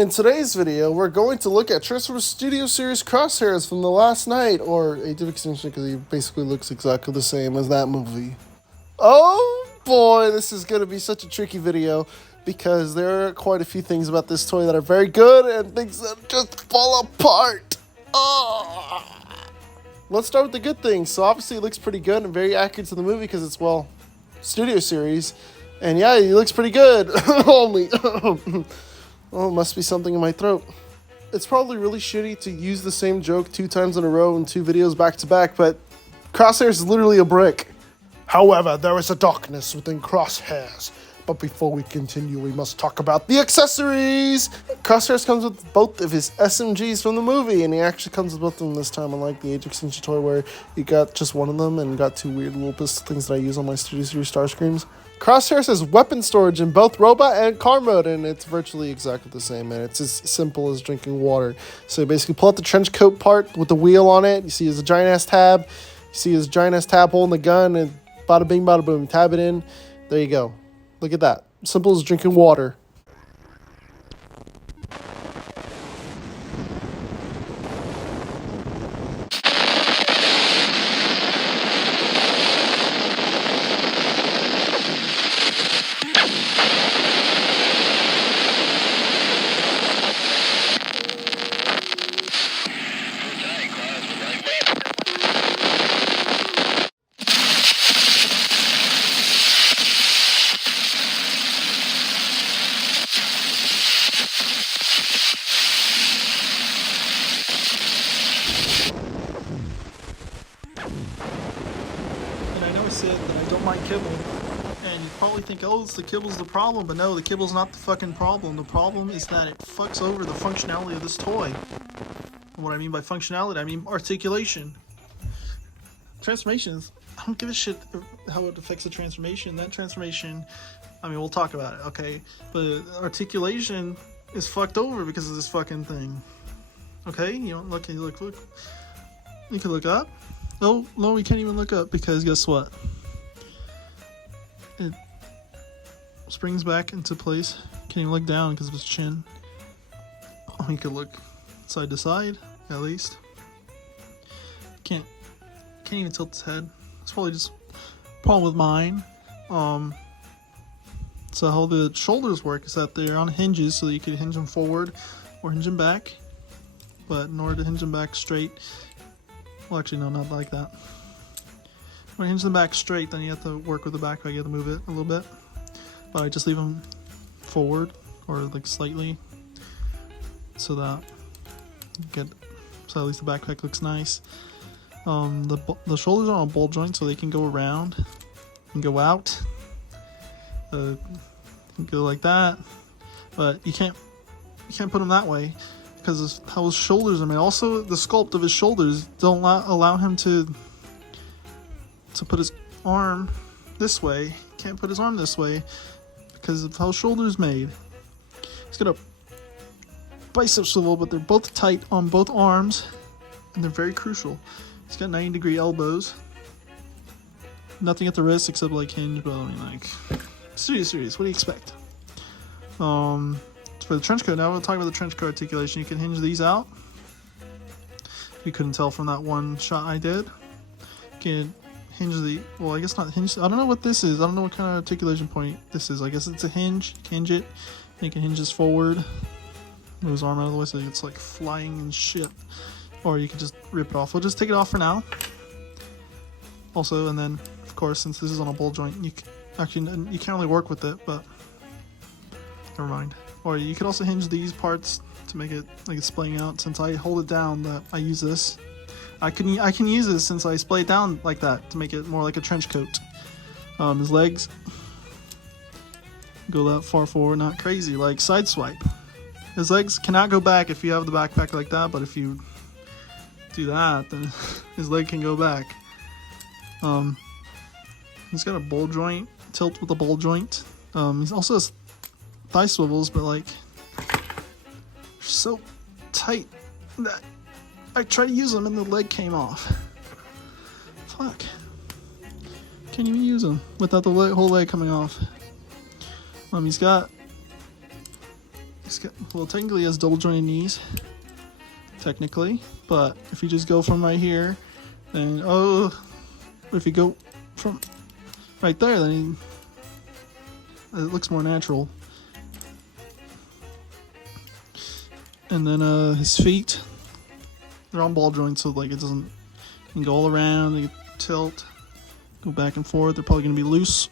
In today's video, we're going to look at Transformers Studio Series Crosshairs from the Last Knight, or Age of Extinction, because he basically looks exactly the same as that movie. Oh boy, this is going to be such a tricky video, because there are quite a few things about this toy that are very good, and things that just fall apart. Oh. Let's start with the good things. So obviously it looks pretty good and very accurate to the movie, because it's, well, Studio Series. And yeah, he looks pretty good. Only... Oh, it must be something in my throat. It's probably really shitty to use the same joke 2 times in a row in 2 videos back to back, but Crosshairs is literally a brick. However, there is a darkness within Crosshairs. But before we continue, we must talk about the accessories! Crosshairs comes with both of his SMGs from the movie, and he actually comes with both of them this time, unlike the Age of Extinction toy where you got just one of them and got 2 weird little pistol things that I use on my Studio Series Starscreams. Crosshairs has weapon storage in both robot and car mode, and it's virtually exactly the same, and it's as simple as drinking water. So you basically pull out the trench coat part with the wheel on it. You see his giant-ass tab. You see his giant-ass tab holding the gun, and bada bing, bada boom. Tab it in. There you go. Look at that. Simple as drinking water. Said that I don't like kibble, and you probably think, oh, it's the kibble's the problem, but no, the kibble's not the fucking problem. The problem is that it fucks over the functionality of this toy. And what I mean by functionality, I mean articulation. Transformations, I don't give a shit how it affects the transformation. That transformation, I mean, we'll talk about it, okay? But articulation is fucked over because of this fucking thing. Okay, you know, look. You can look up. No, we can't even look up because guess what? It springs back into place. Can't even look down because of his chin. Oh, you could look side to side, at least. Can't even tilt his head. It's probably just a problem with mine. So how the shoulders work is that they're on hinges, so that you can hinge them forward or hinge them back. But in order to hinge them back straight, well, actually, no, not like that. When you hinge the back straight, then you have to work with the back. You have to move it a little bit. But I just leave them forward or like slightly, so that you get, so at least the backpack looks nice. The shoulders are on a ball joint, so they can go around and go out. You can go like that, but you can't put them that way, because of how his shoulders are made. Also, the sculpt of his shoulders don't allow him to put his arm this way. Can't put his arm this way because of how his shoulder's made. He's got a bicep swivel, but they're both tight on both arms, and they're very crucial. He's got 90-degree elbows. Nothing at the wrist except like hinge, but I mean, like, serious. What do you expect? For the trench coat, now we'll talk about the trench coat articulation. You can hinge these out. You couldn't tell from that one shot I did. You can hinge the, well, I guess not hinge, I don't know what this is. I don't know what kind of articulation point this is. I guess it's a hinge. You can hinge it. And you can hinge this forward. Move his arm out of the way so it's like flying and shit. Or you can just rip it off. We'll just take it off for now. Also, and then, of course, since this is on a ball joint, you can't really work with it, but never mind. Or you could also hinge these parts to make it like it's splaying out. Since I hold it down, that I use this. I can use this since I splay it down like that to make it more like a trench coat. His legs go that far forward, not crazy, like sideswipe. His legs cannot go back if you have the backpack like that, but if you do that, then his leg can go back. He's got a ball joint, tilt with a ball joint. He also has thigh swivels, but like they're so tight that I tried to use them and the leg came off. Fuck. Can't even use them without the whole leg coming off. He's got Well, technically he has double jointed knees. Technically. But if you just go from right here, then, if you go from right there, then it looks more natural. And then his feet, they're on ball joints, so like it doesn't, you can go all around, they tilt, go back and forth. They're probably going to be loose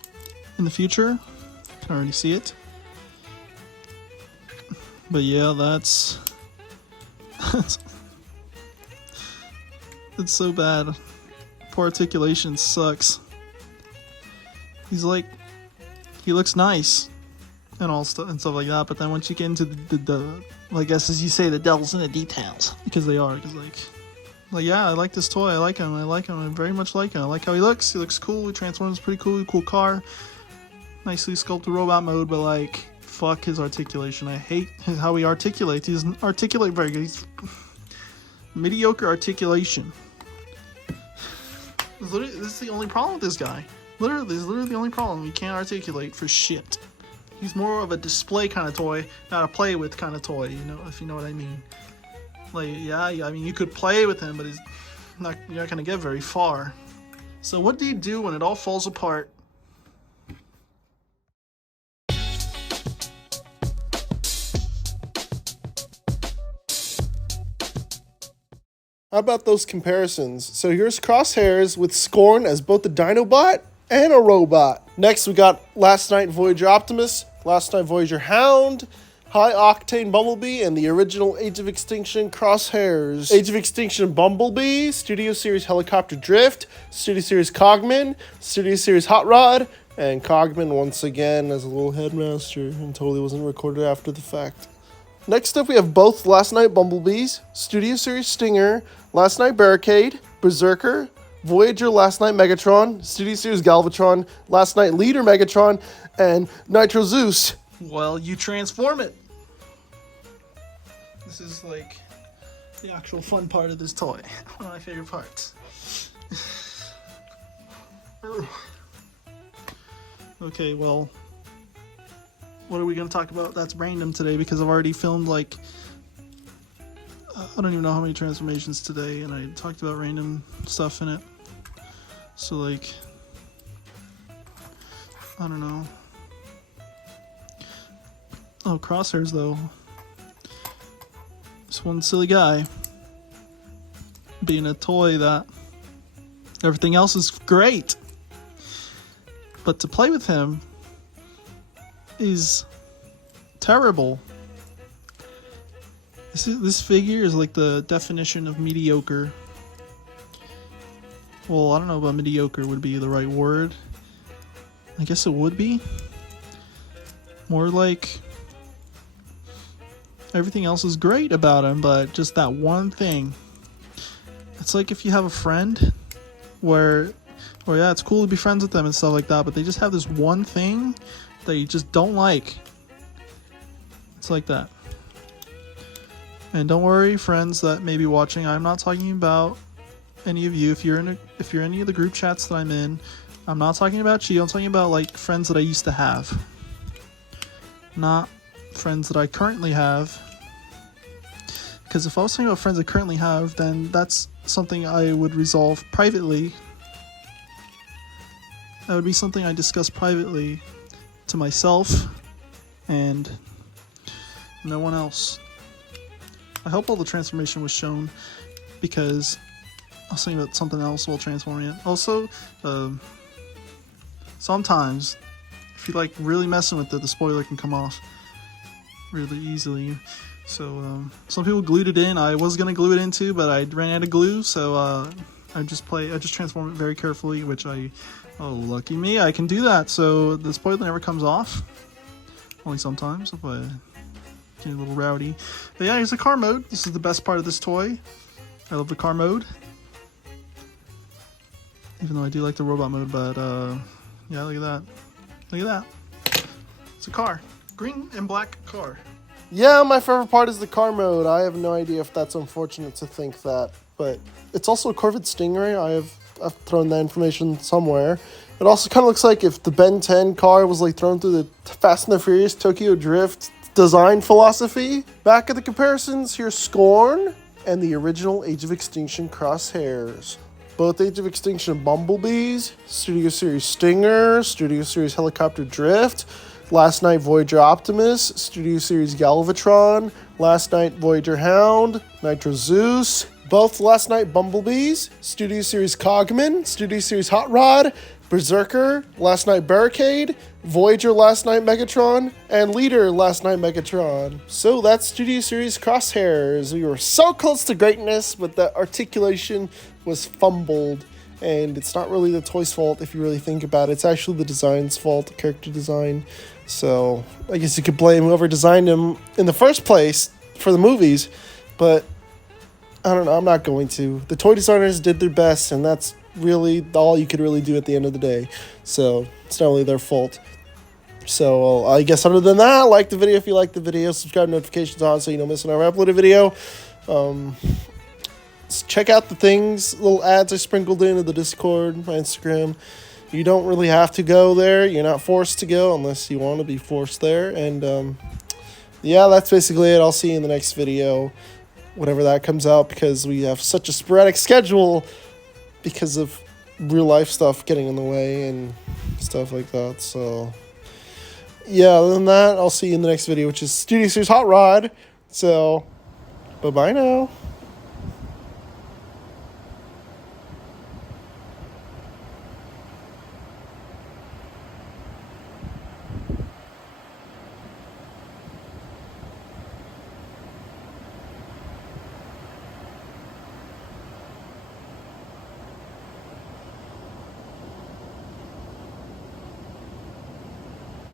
in the future. I can already see it. But yeah, that's it's so bad. Poor articulation sucks. He's like, he looks nice and all stuff and stuff like that, but then once you get into the well, I guess as you say, the devil's in the details, because they are. Because like yeah, I like this toy. I like him. I very much like him. I like how he looks. He looks cool. He transforms pretty cool. Cool car. Nicely sculpted robot mode, but like, fuck his articulation. I hate how he articulates. He doesn't articulate very good. He's mediocre articulation. This is the only problem with this guy. This is literally the only problem. He can't articulate for shit. He's more of a display kind of toy, not a play with kind of toy, you know, if you know what I mean. Like, yeah, I mean, you could play with him, but you're not gonna get very far. So what do you do when it all falls apart? How about those comparisons? So here's Crosshairs with Scorn as both a Dinobot and a robot. Next, we got Last Knight Voyager Optimus, Last Knight Voyager Hound, High Octane Bumblebee, and the original Age of Extinction Crosshairs. Age of Extinction Bumblebee, Studio Series Helicopter Drift, Studio Series Cogman, Studio Series Hot Rod, and Cogman once again as a little headmaster and totally wasn't recorded after the fact. Next up, we have both Last Knight Bumblebees, Studio Series Stinger, Last Knight Barricade, Berserker, Voyager Last Knight Megatron, Studio Series Galvatron, Last Knight Leader Megatron, and Nitro Zeus. Well, you transform it. This is like the actual fun part of this toy. One of my favorite parts. Okay, well, what are we going to talk about that's random today? Because I've already filmed like, I don't even know how many transformations today, and I talked about random stuff in it. So like, I don't know. Oh, Crosshairs though. This one silly guy being a toy that everything else is great, but to play with him is terrible. This figure is like the definition of mediocre. Well, I don't know about mediocre would be the right word. I guess it would be. More like everything else is great about him, but just that one thing. It's like if you have a friend where, oh yeah, it's cool to be friends with them and stuff like that, but they just have this one thing that you just don't like. It's like that. And don't worry, friends that may be watching, I'm not talking about any of you. If you're in any of the group chats that I'm in, I'm not talking about you. I'm talking about like friends that I used to have, not friends that I currently have. Because if I was talking about friends I currently have, then that's something I would resolve privately. That would be something I discuss privately to myself and no one else. I hope all the transformation was shown, because I was thinking about something else while transforming it. Also, sometimes if you like really messing with it, the spoiler can come off really easily. So some people glued it in. I was gonna glue it in too, but I ran out of glue, so I just transform it very carefully, which oh, lucky me, I can do that. So the spoiler never comes off. Only sometimes if I get a little rowdy. But yeah, here's the car mode. This is the best part of this toy. I love the car mode, even though I do like the robot mode. But yeah, look at that. Look at that. It's a car, green and black car. Yeah, my favorite part is the car mode. I have no idea if that's unfortunate to think that, but it's also a Corvette Stingray. I've thrown that information somewhere. It also kind of looks like if the Ben 10 car was like thrown through the Fast and the Furious Tokyo Drift design philosophy. Back at the comparisons, here's Scorn and the original Age of Extinction Crosshairs. Both Age of Extinction Bumblebees, Studio Series Stinger, Studio Series Helicopter Drift, Last Knight Voyager Optimus, Studio Series Galvatron, Last Knight Voyager Hound, Nitro Zeus, both Last Knight Bumblebees, Studio Series Cogman, Studio Series Hot Rod, Berserker, Last Knight Barricade, Voyager Last Knight Megatron, and Leader Last Knight Megatron. So that's Studio Series Crosshairs. We were so close to greatness, but the articulation was fumbled. And it's not really the toy's fault if you really think about it. It's actually the design's fault, the character design. So I guess you could blame whoever designed them in the first place for the movies. But I don't know, I'm not going to. The toy designers did their best, and that's really all you could really do at the end of the day. So it's not really their fault. So I guess other than that, like the video if you like the video. Subscribe, notifications on so you don't miss when I upload a video. Check out the things, little ads I sprinkled into the Discord, my Instagram. You don't really have to go there. You're not forced to go unless you want to be forced there. And yeah, that's basically it. I'll see you in the next video, whenever that comes out, because we have such a sporadic schedule because of real life stuff getting in the way and stuff like that. So yeah, other than that, I'll see you in the next video, which is Studio Series Hot Rod. So bye-bye now.